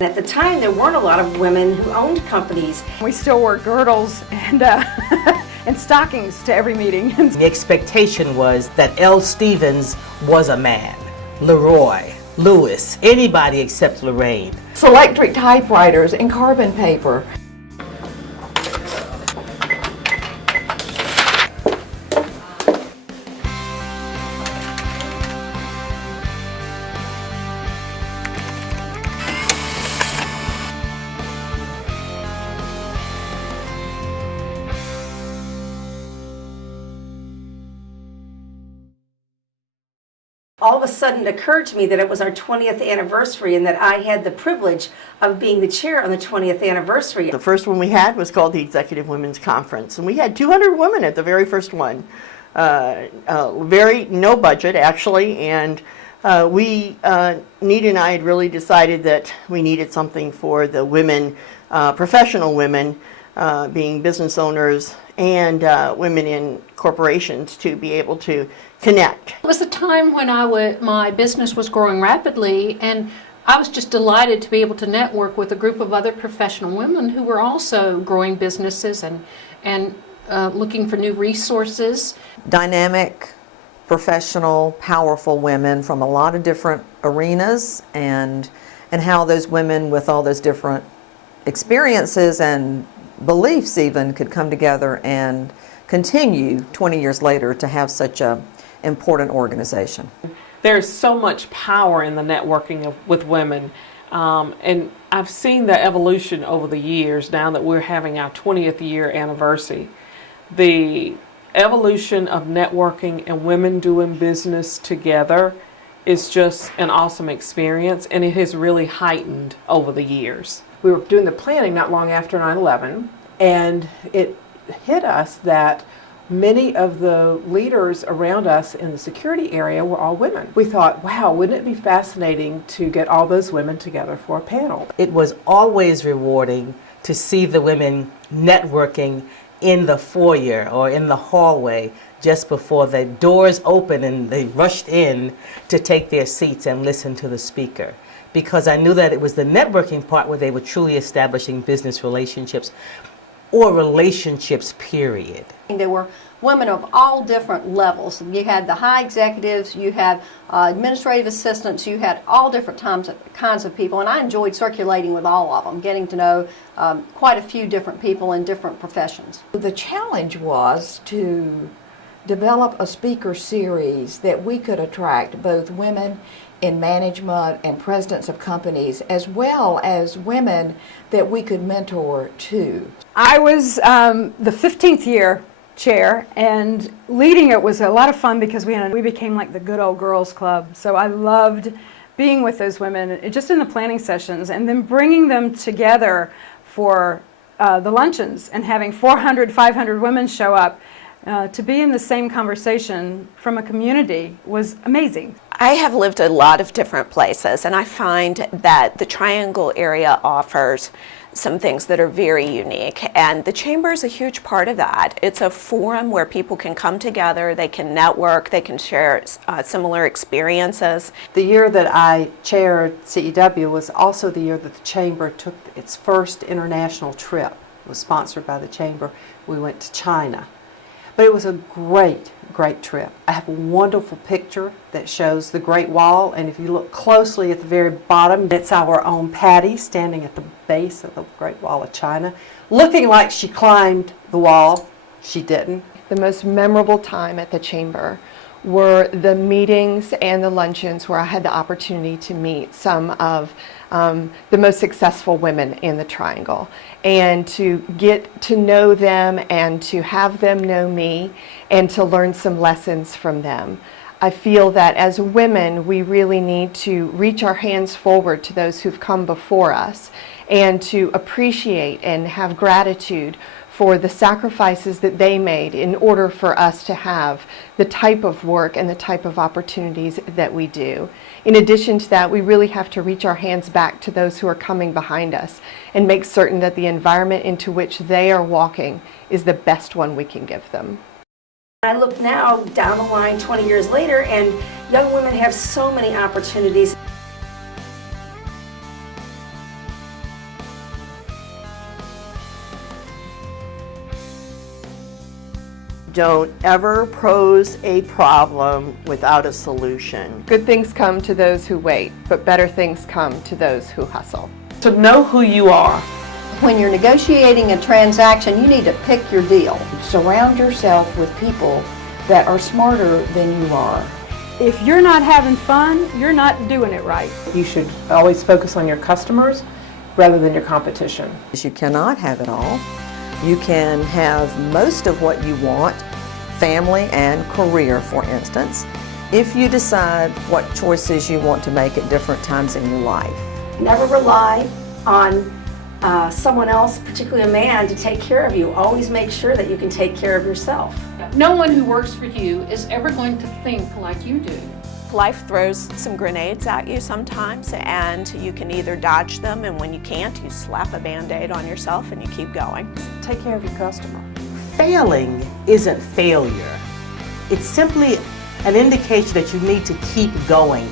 At the time, there weren't a lot of women who owned companies. We still wore girdles and and stockings to every meeting. The expectation was that L. Stevens was a man. Leroy, Lewis, anybody except Lorraine. Electric typewriters and carbon paper. All of a sudden it occurred to me that it was our 20th anniversary and that I had the privilege of being the chair on the 20th anniversary. The first one we had was called the Executive Women's Conference, and we had 200 women at the very first one. No budget actually, and Nita and I had really decided that we needed something for the women, professional women, being business owners and women in corporations, to be able to connect. It was a time when my business was growing rapidly, and I was just delighted to be able to network with a group of other professional women who were also growing businesses and looking for new resources. Dynamic, professional, powerful women from a lot of different arenas, and how those women with all those different experiences and beliefs even could come together and continue 20 years later to have such a important organization. There's so much power in the networking with women, and I've seen the evolution over the years. Now that we're having our 20th year anniversary, the evolution of networking and women doing business together is just an awesome experience, and it has really heightened over the years. We were doing the planning not long after 9/11, and it hit us that many of the leaders around us in the security area were all women. We thought, wow, wouldn't it be fascinating to get all those women together for a panel? It was always rewarding to see the women networking in the foyer or in the hallway just before the doors opened and they rushed in to take their seats and listen to the speaker. Because I knew that it was the networking part where they were truly establishing business relationships, or relationships, period. There were women of all different levels. You had the high executives, you had administrative assistants, you had all different kinds of people, and I enjoyed circulating with all of them, getting to know quite a few different people in different professions. The challenge was to develop a speaker series that we could attract both women in management and presidents of companies, as well as women that we could mentor too. I was the 15th year chair, and leading it was a lot of fun because we became like the good old girls club. So I loved being with those women just in the planning sessions, and then bringing them together for the luncheons and having 400, 500 women show up. To be in the same conversation from a community was amazing. I have lived a lot of different places, and I find that the Triangle area offers some things that are very unique, and the Chamber is a huge part of that. It's a forum where people can come together, they can network, they can share similar experiences. The year that I chaired CEW was also the year that the Chamber took its first international trip. It was sponsored by the Chamber. We went to China. But it was a great, great trip. I have a wonderful picture that shows the Great Wall, and if you look closely at the very bottom, it's our own Patty standing at the base of the Great Wall of China, looking like she climbed the wall. She didn't. The most memorable time at the Chamber were the meetings and the luncheons where I had the opportunity to meet some of the most successful women in the Triangle, and to get to know them and to have them know me and to learn some lessons from them. I feel that as women we really need to reach our hands forward to those who've come before us and to appreciate and have gratitude for the sacrifices that they made in order for us to have the type of work and the type of opportunities that we do. In addition to that, we really have to reach our hands back to those who are coming behind us and make certain that the environment into which they are walking is the best one we can give them. I look now down the line 20 years later, and young women have so many opportunities. don't ever pose a problem without a solution. Good things come to those who wait, but better things come to those who hustle. To know who you are. When you're negotiating a transaction, you need to pick your deal. Surround yourself with people that are smarter than you are. If you're not having fun, you're not doing it right. You should always focus on your customers rather than your competition. You cannot have it all. You can have most of what you want, family and career, for instance, if you decide what choices you want to make at different times in your life. Never rely on someone else, particularly a man, to take care of you. Always make sure that you can take care of yourself. No one who works for you is ever going to think like you do. Life throws some grenades at you sometimes, and you can either dodge them, and when you can't, you slap a Band-Aid on yourself and you keep going. Take care of your customer. Failing isn't failure. It's simply an indication that you need to keep going.